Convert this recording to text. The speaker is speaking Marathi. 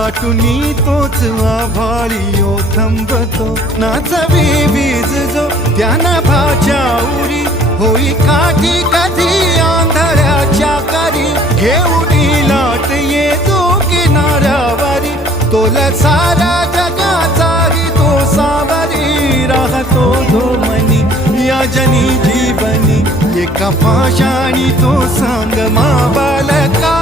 दाटुनी तोच आभाळी थंबतो नाचवी वीज जो त्याना भाच्या उरी होई काठी कधी आंधळ्याच्या करी घेऊनी लाट ये जो किनाऱ्यावरी तोल सारा जगाचाही तो सावरी राहतो धोमनी या जनी जीवनी एका पाशाणी तो सांग मा बालका